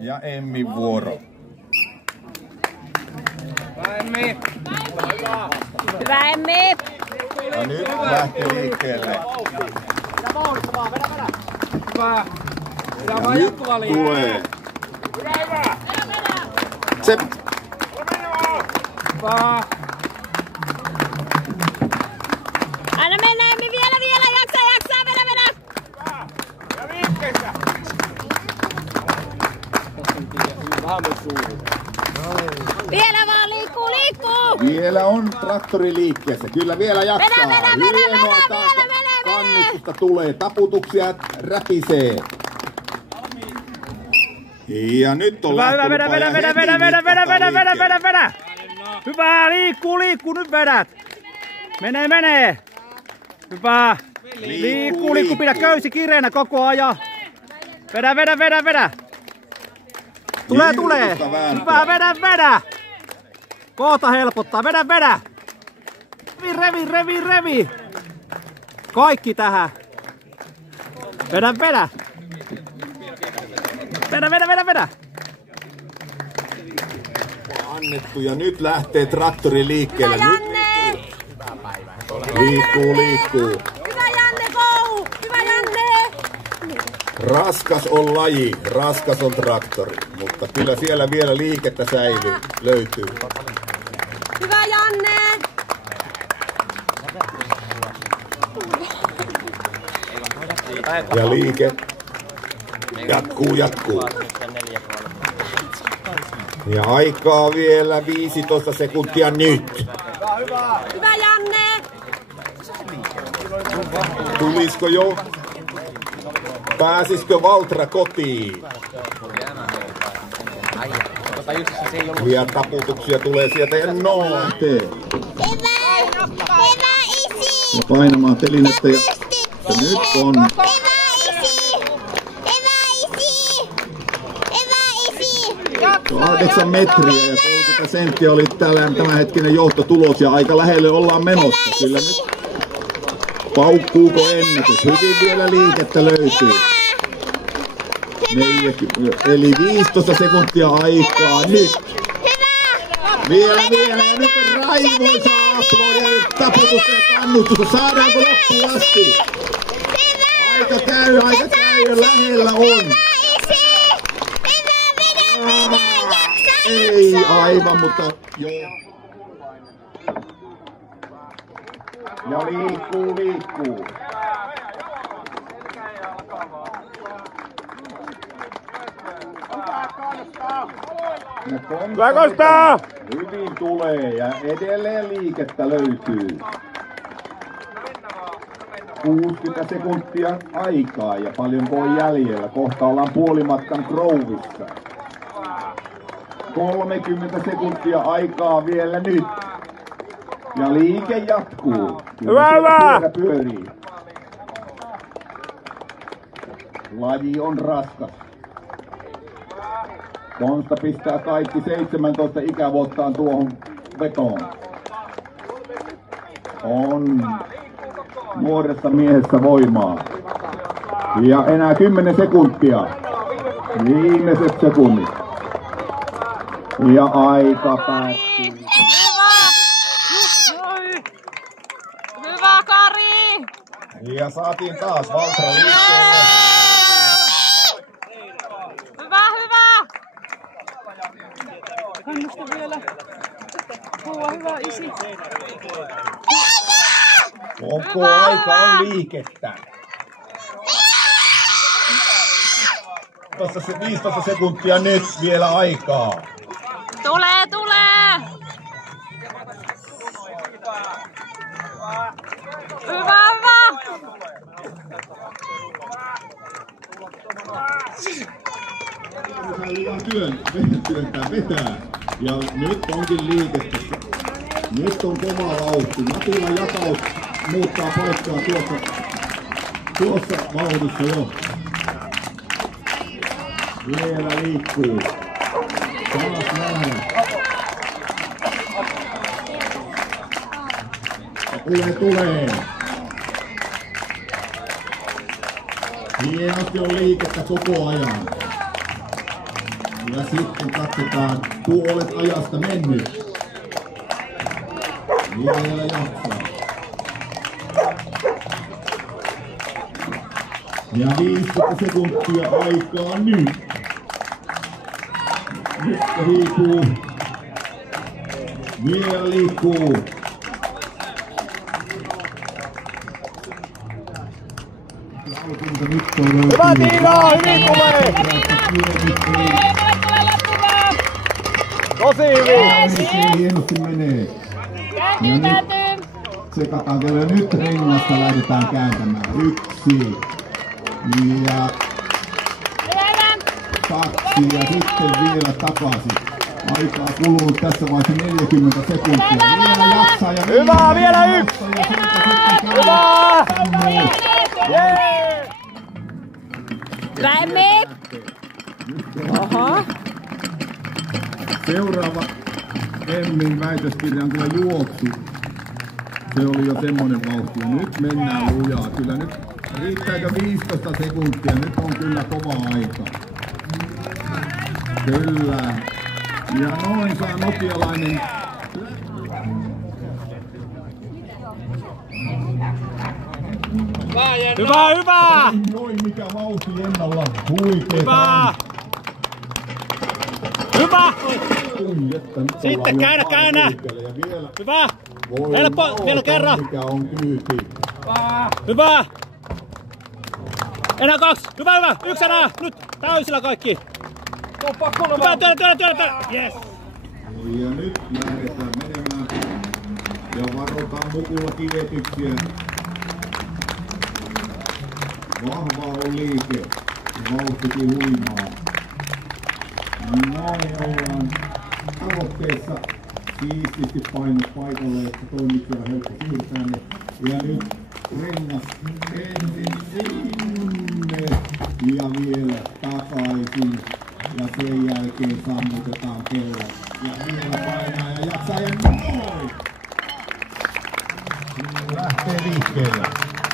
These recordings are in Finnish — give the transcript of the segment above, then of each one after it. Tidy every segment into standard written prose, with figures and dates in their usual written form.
Ja Emmin vuoro. Hyvä Emmi! Hyvä Emmi! Ja nyt lähtee liikkeelle. Hyvä! Ja nyt tulee. Se. Hyvä! Anna mennä Emmi, vielä! Jaksaa, vedä! Ja liikkeessä! Vielä vaan liikkuu! Vielä on traktori liikkeessä. Kyllä vielä jaksaa. Vedä! Kannustusta tulee. Taputuksia räpisee. Ja nyt on Vedä! Hyvä, liikkuu, nyt vedät! Menee! Hyvä! Liikkuu, pidä köysi kireänä koko ajan! Vedä! Tulee! Hyvä, vedä! Koota helpottaa, vedä! Revi! Kaikki tähän! Vedä! Vedä! Annettu ja nyt lähtee traktori liikkeelle. Liikkuu. Hyvä Janne, go! Hyvä Janne! Raskas on laji, raskas on traktori, mutta kyllä siellä vielä liikettä löytyy. Hyvä Janne! Ja liike jatkuu. Ja aikaa vielä 15 sekuntia nyt. Hyvä Janne! Tulisiko jo? Pääsisikö Valtra kotiin? Ja taputuksia tulee sieltä ja noin. Hyvä isi! Ja painamaan telinettä ja nyt on. Hyvä isi! 8 metriä ja 30 senttiä oli tämänhetkinen johtotulos ja aika lähelle ollaan menossa. Kyllä nyt paukkuuko ennätys. Hyvin vielä liikettä löytyy. 40, eli 15 sekuntia aikaa nyt. Vielä ja nyt on raivoisa aplodia ja nyt taputus ja kannustus. Saadaanko loppuun asti? Aika käy, lähellä on. Ei aivan, mutta joo. Ja liikkuu. Läköstää! Hyvin tulee ja edelleen liikettä löytyy. 60 sekuntia aikaa ja paljonko on jäljellä. Kohta ollaan puolimatkan Grovissa. 30 sekuntia aikaa vielä nyt. Ja liike jatkuu. Hyvä! Pyörii. Laji on raskas. Konsta pistää kaikki 17 ikävuottaan tuohon vetoon. On nuoressa miehessä voimaa. Ja enää 10 sekuntia. Viimeiset sekunnit. Ja aika päättyy. Hyvä Kari! Ja saatiin taas Valtra liikkeelle. Hyvä! Kannusta vielä. Hyvä isi. Koko aika on liikettä. Tuossa se 15 sekuntia nyt vielä aikaa. Tulee! Hyvä! Vetää. Ja nyt onkin liikettä. Nyt on kova vauhti. Matila Jakaus muuttaa paikkaa tuossa vauhdissa jo. Vielä liikkuu. Taas nähdään. Tulee. Hienosti on liikettä koko ajan. Ja sitten katsotaan puolet ajasta mennyt. Vielä jaksaa. Ja 15 sekuntia aikaa nyt. Nyt liikkuu. Vielä liikkuu. Hyvä Tiina, hyvin tulee! Tosi hyvin! Hienosti menee. Ja nyt tsekataan vielä nyt rengasta, lähdetään kääntämään. 1. Ja 2 ja sitten vielä takaisin. Aikaa kulunut tässä vaiheessa 40 sekuntia. Vielä jaksaa ja hyvä, vielä 1! Hyvä! Lämmin! Oho. Seuraava Emmin väitöskirjan kyllä juoksu. Se oli jo semmonen vauhti. Ja nyt mennään lujaa. Kyllä nyt riittääkö 15 sekuntia? Nyt on kyllä kova aika. Kyllä. Ja noin saa nokialainen. Hyvä, hyvä! Noin mikä vauhti ennalla. Huikeeta. Hyvä! Hyvä! Sitten käännä! Hyvä! Helppo, vielä kerran! Mikä on kyyti. Hyvä! Enää 2! Hyvä! 1 enää! Nyt täysillä kaikki! Hyvä! Työllä! Yes! Ja nyt lähdetään menemään. Ja varotaan mukulla kivetyksiä. Vahva on liike. Vauhtikin huimaa. Näin ollaan tavoitteessa. Siististi painot paikalle, että toimitsija on helppo siirtää ne. Ja nyt rengas ensin sinne ja vielä takaisin. Ja sen jälkeen sammutetaan kello. Ja vielä painaa ja jaksaa ja noin! Lähtee liikkeelle.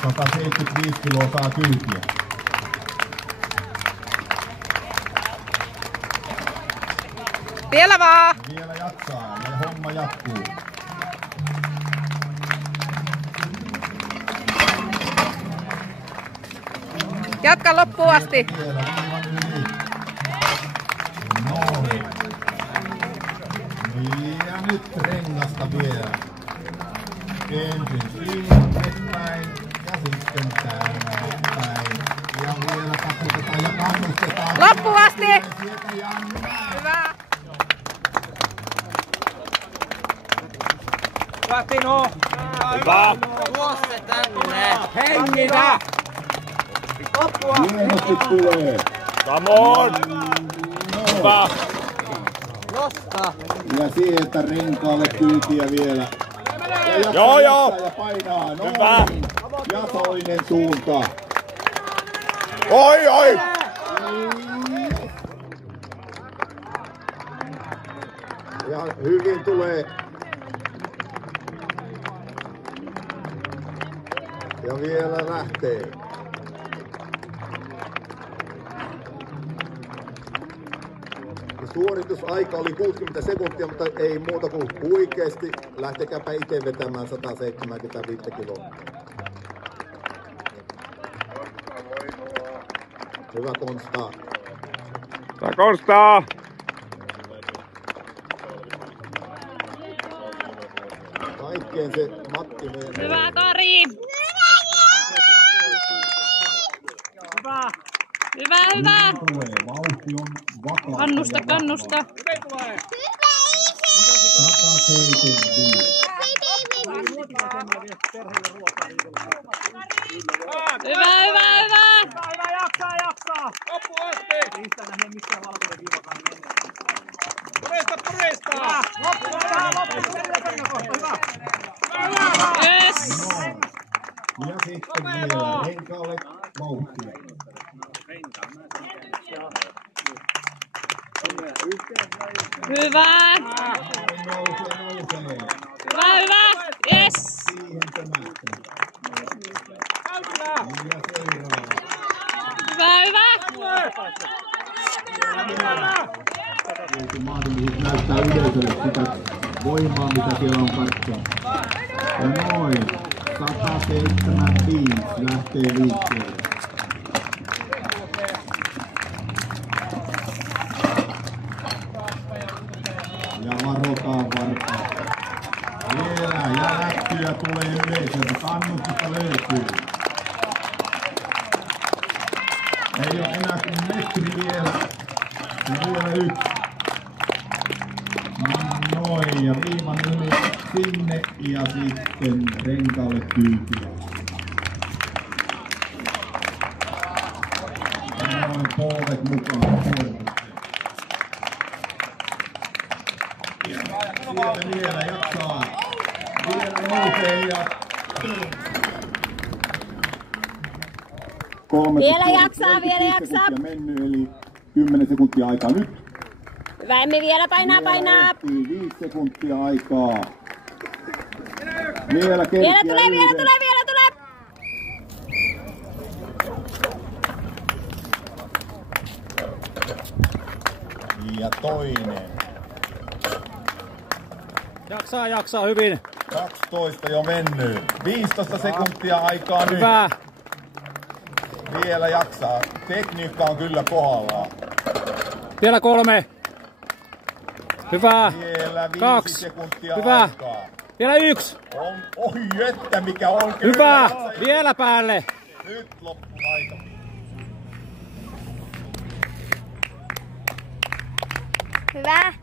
175 kiloa saa kyytiä. Vielä vaan! Vielä jaksaa ja homma jatkuu. Jatka loppuun asti. Vielä viivan yli. Noin. Ja nyt rengasta vielä. Ensin sinne päin ja sitten tänne päin. Ja vielä taputetaan ja kannustetaan. Loppuun asti! Sieltä Janne. Hyvä! Hyvä Tino! Hyvä! Tuo se tänne! Hengitä! Hienosti tulee. Come on! Hyvä! Nosta! Ja sieltä renkaalle kyytiä vielä. Ja jaksaa, Joo. jaksaa ja painaa. Noin. Hyvä. Ja toinen suunta. Oi! Ja hyvin tulee. Ja vielä lähtee. Suoritusaika oli 60 sekuntia, mutta ei muuta kuin huikeasti. Lähtekääpä itse vetämään 175 kiloa. Hyvä Konsta. Tää Konstaa! Kaikkeen se Matti menee. Hyvä Kari! Hyvä! Tulee. Vauhti on vakaa. Kannusta! 175. Hyvä! Jaksaa! Loppu asti! Purista! Yes! Ja sitten vielä renkaalle vauhtia. Hyvä! Nousee. Hyvä! Yes! Siihen tömähtää. Ja seuraava. Hyvä! Mahdollisuus näyttää yleisölle sitä voimaa, mitä siellä on karttaa. Ja noin. 175 lähtee liikkeelle. Ja varotaan vartaan. Vielä ja lähtyjä tulee yleisöltä. Kannustusta löytyy. Ei ole enää kuin metri vielä. Ja vielä yksi. Noin, ja viivan yli sinne ja sitten renkaalle kyytiä. Noin, polvet mukaan. Vielä jaksaa. Vielä nousee ja... Vielä jaksaa, vielä jaksaa. Mennyt, eli 10 sekuntia aikaa nyt. Hyvä, Emmi vielä painaa. 5 sekuntia aikaa. Vielä kerkiä. Vielä tulee. Ja toinen. Jaksaa hyvin. 12 jo mennyt. 15 sekuntia aikaa nyt. Hyvä. Vielä jaksaa. Tekniikka on kyllä kohdallaan. Vielä 3. Hyvä. Vielä 5 2. sekuntia Hyvä. aikaa. Vielä 1. Oi että mikä on kyllä. Hyvä. Vielä päälle. Nyt loppu aika. Hyvä.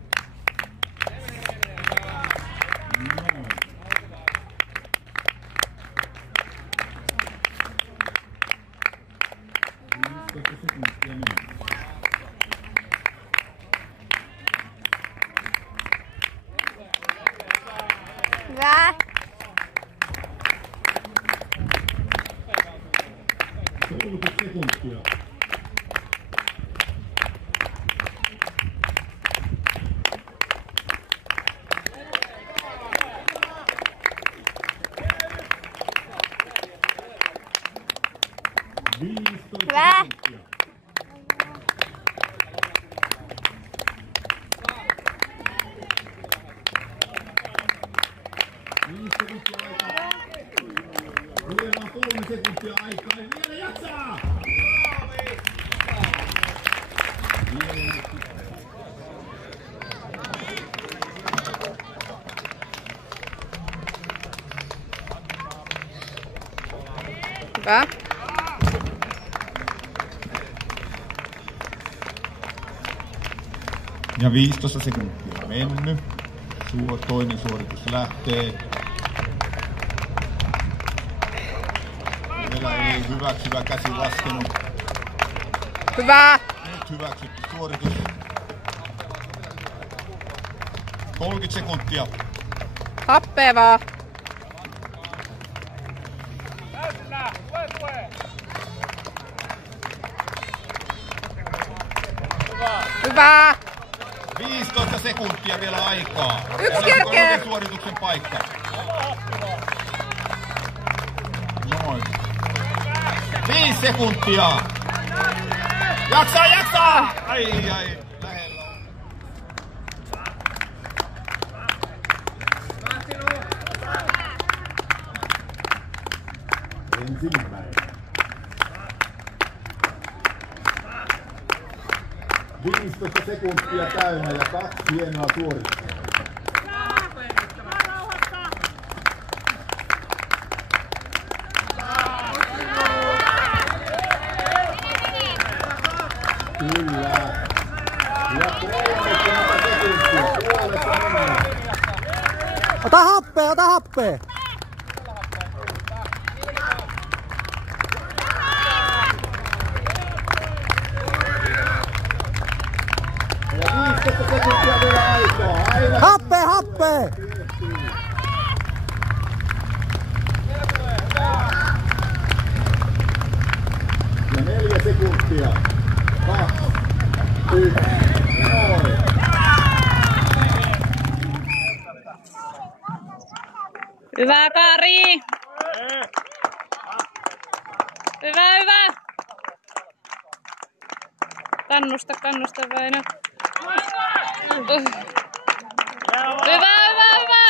Hyvä. Sekuntia. Hyvä. Vielä on 3 sekuntia aikaa. Vielä jaksaa! Hyvä. Ja 15 sekuntia mennyt. Toinen suoritus lähtee. Vielä ei hyväksyvä käsi laskenut. Hyvä. Nyt hyväksytty suoritus. 30 sekuntia. Happea vaan. Hyvä. 15 sekuntia vielä aikaa. Yksi kerkeä. Suorituksen paikka. Noin. 5 sekuntia. Jaksaa! Ai, lähellä on. Ensimmäinen. 15 sekuntia täynnä ja 2 hienoa suoritusta. Kyllä. Ja 30 sekuntia. Puolesta mennään. Ota happea. Ja 15 sekuntia vielä aikaa. Aivan. Happea. Ja 4 sekuntia. 2, 1, noin. Hyvä, Kari. Hyvä. Kannusta Väinö. Hyvä, hyvä, hyvä!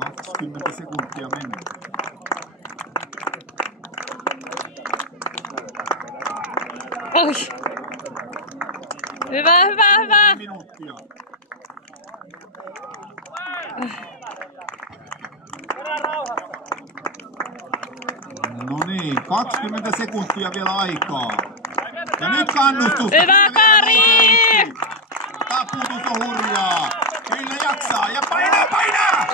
20 sekuntia mennä. Oi. Hyvä, hyvä, hyvä! Minuuttia. No niin, 20 sekuntia vielä aikaa. Ja nyt kannustus. Hyvä, Kari! Taputus on hurjaa. Kyllä jaksaa ja painaa, painaa!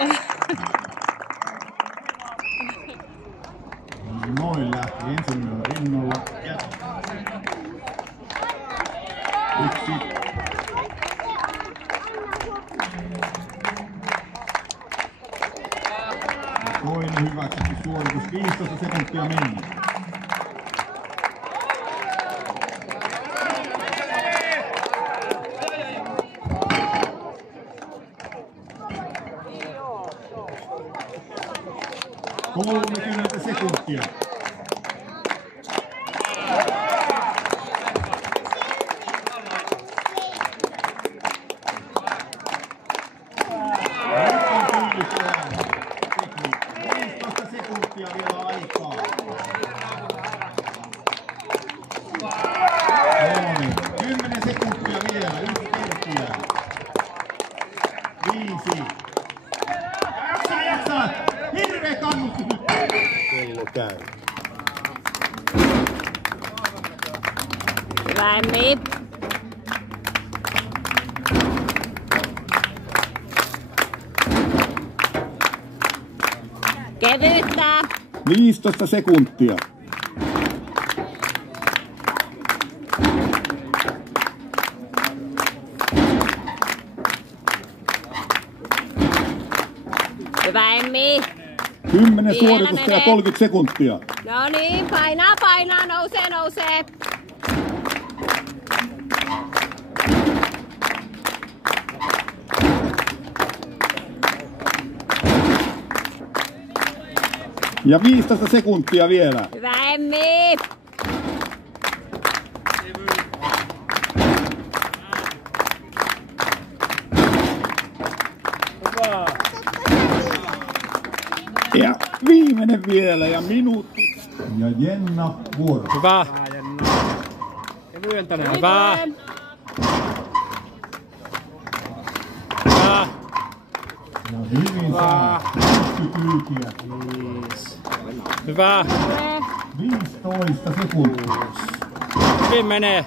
Noin lähti ensimmäisellä innolla. Yksi. Toinen hyväksytty suoritus. 15 sekuntia mennä. Kolmekymmentä sekuntia. Vielä aikaa. 10 sekuntia vielä, 1 kertiä. 5. Jaksaa! Hirveä kannustus nyt! Kello käy. Hyvä, Emmi. Kevyyttä. 15 sekuntia. Hyvä, Emmi. 10 suoritusta ja 30 sekuntia. No niin, painaa, painaa, nousee, nousee. Ja 15 sekuntia vielä. Hyvä, Emmi. Ja viimeinen vielä ja minuutti. Ja Jenna vuoro. Hyvä. Hyvä. Hyvä. Ja hyvin saa. 1 kyytiä. Hyvä. 15 sekuntia. Hyvin menee.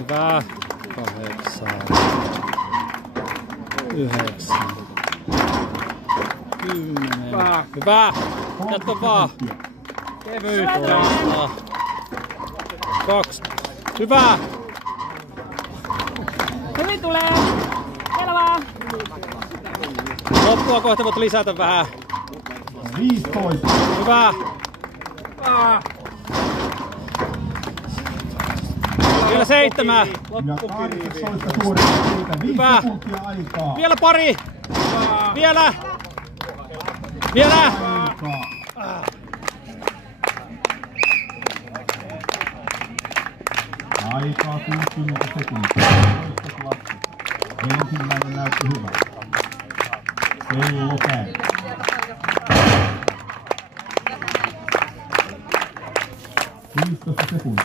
Hyvä. 8. 9. 10. Hyvä. Jatka vaan. Kevyyttä. 2. Hyvä. Hyvin tulee. Vielä vaan. Loppua kohta voit lisätä vähän. 15. Hyvä. Vielä 7. Ja 18 suoritusta siitä. 5 Hyvä. sekuntia aikaa. Vielä pari. Vielä. Vielä. Aikaa. Aikaa 60 sekuntia. Ensimmäinen näytti hyvä. Kello käy. Viisitoista sekuntia.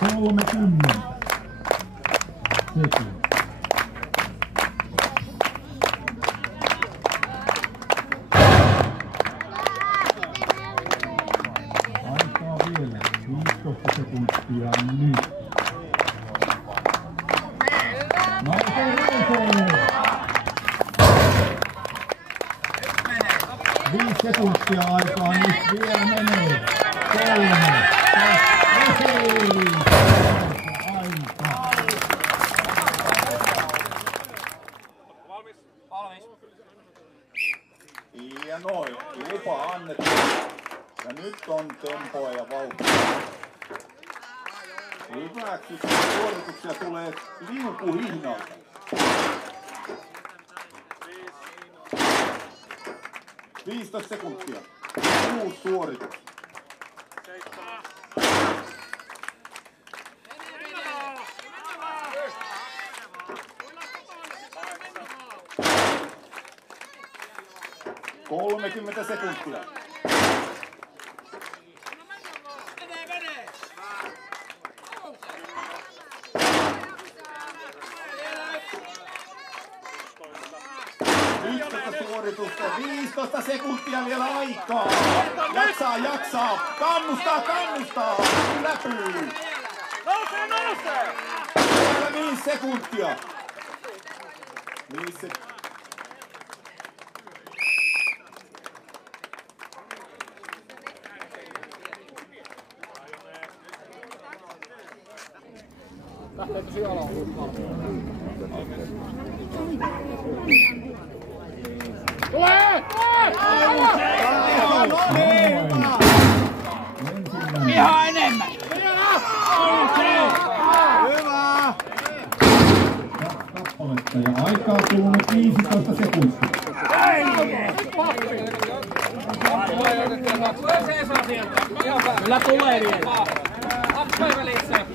Kolmekymmentä sekuntia. Aikaa vielä 15 sekuntia nyt. Nousee! 5 sekuntia aikaa nyt vielä menee. 3, 2, 1. Aikaa. Ja noin, lupa annettu. Ja nyt on tempoa ja vauhtia. Hyväksytty suorituksia tulee liukuhihnalta. 15 sekuntia. Uusi suoritus. 30 sekuntia. Suoritusta 15 sekuntia vielä aikaa. Jaksaa. Kannustaa. Läpyy. Nousee. Vielä 5 sekuntia. 5 sekuntia. Lähteekö se jalan? Tulee! Ihan enemmän! Hyvä! Kappaletta ja aikaa on kulunut 15 sekuntia. Kyllä tulee vielä. Appoi välissä.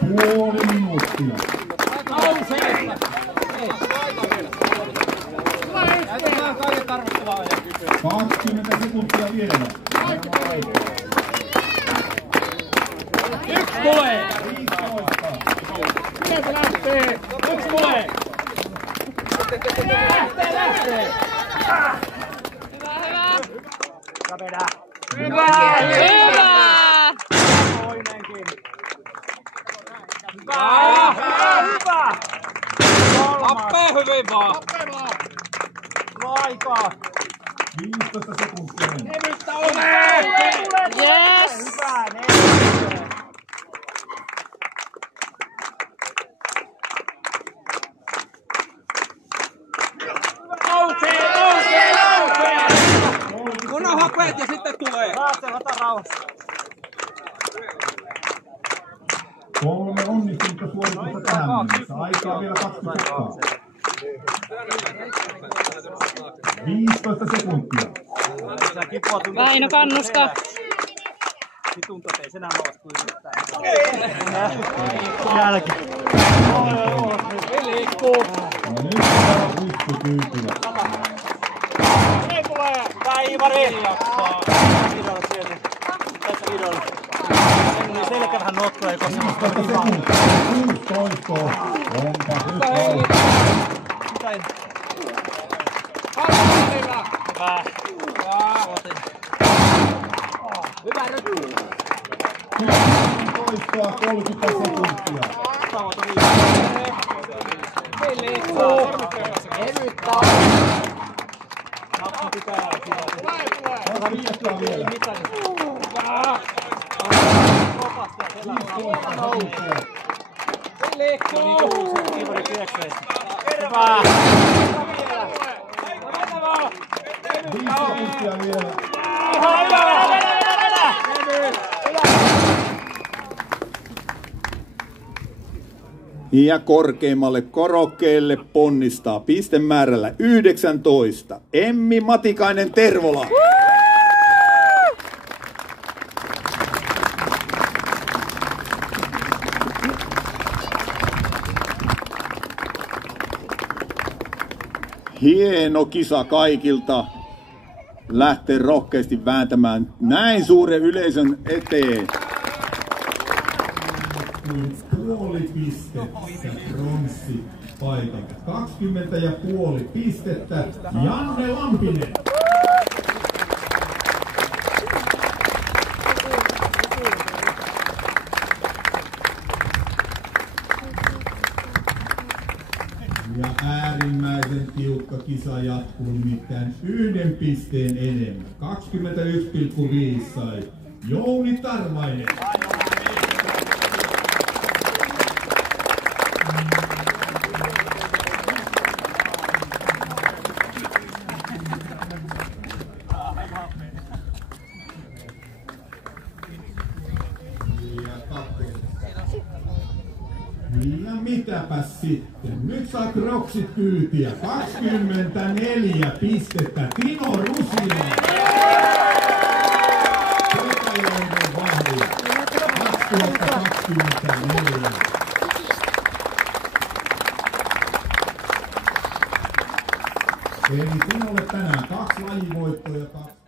Puoli minuuttia. Nousee! Jätetään kaiken tarvittavaa ja kysyä. 20 sekuntia vielä. Yksi tulee! 15. Sieltä lähtee! Yksi tulee! Lähtee! Hyvä! Toinenkin. Hyvä! Happea hyvin vaan! Aikaa! 15 sekuntia. Nevyttä on! Yes! Hyvä! Nousee! Kun on hapeet ja sitten tulee! Ota rauhassa! 3 onnistunutta suoritusta tähän mennessä. Aikaa vielä 20 sekuntia. 15 sekuntia. Väinö kannusta. Vituntot ei senään nouse kuin yrittää. Jälkeen. Liikkuu. No nyt on huipputyypillä. Ei tulee. Tää Ivari. Vidolla siellä. Tässä vidolla. Selkä vähän notkoa ei koska musta meni vaan. 16. Onpa hyvä. Mitä en? Hyvä. Hyvä rytmi. 16, 30 sekuntia. Tavoite viimeinen. Ei liikkuu. Eryttää. Nappi pitää. Osa viittää vielä. Hyvä. Liikkuu! Ivari kiekseistä. Hyvä! 5 sekuntia vielä. Ja korkeimmalle korokkeelle ponnistaa pistemäärällä 19. Emmi Matikainen Tervola. Hieno kisa kaikilta. Lähtee rohkeasti vääntämään näin suuren yleisön eteen. Puoli pistettä bronssi paikalta. 20,5 pistettä. Janne Lampinen. Ja äärimmäisen tiukka kisa jatkuu, nimittäin 1 pisteen enemmän. 21,5 sai Jouni Tarvainen. Sielläpäs sitten. Nyt saa Kroksit kyytiä. 24 pistettä. Timo Rusila. Sotajohdon vahvi. 2024. Eli Timolle tänään 2 lajivoittoa ja 2...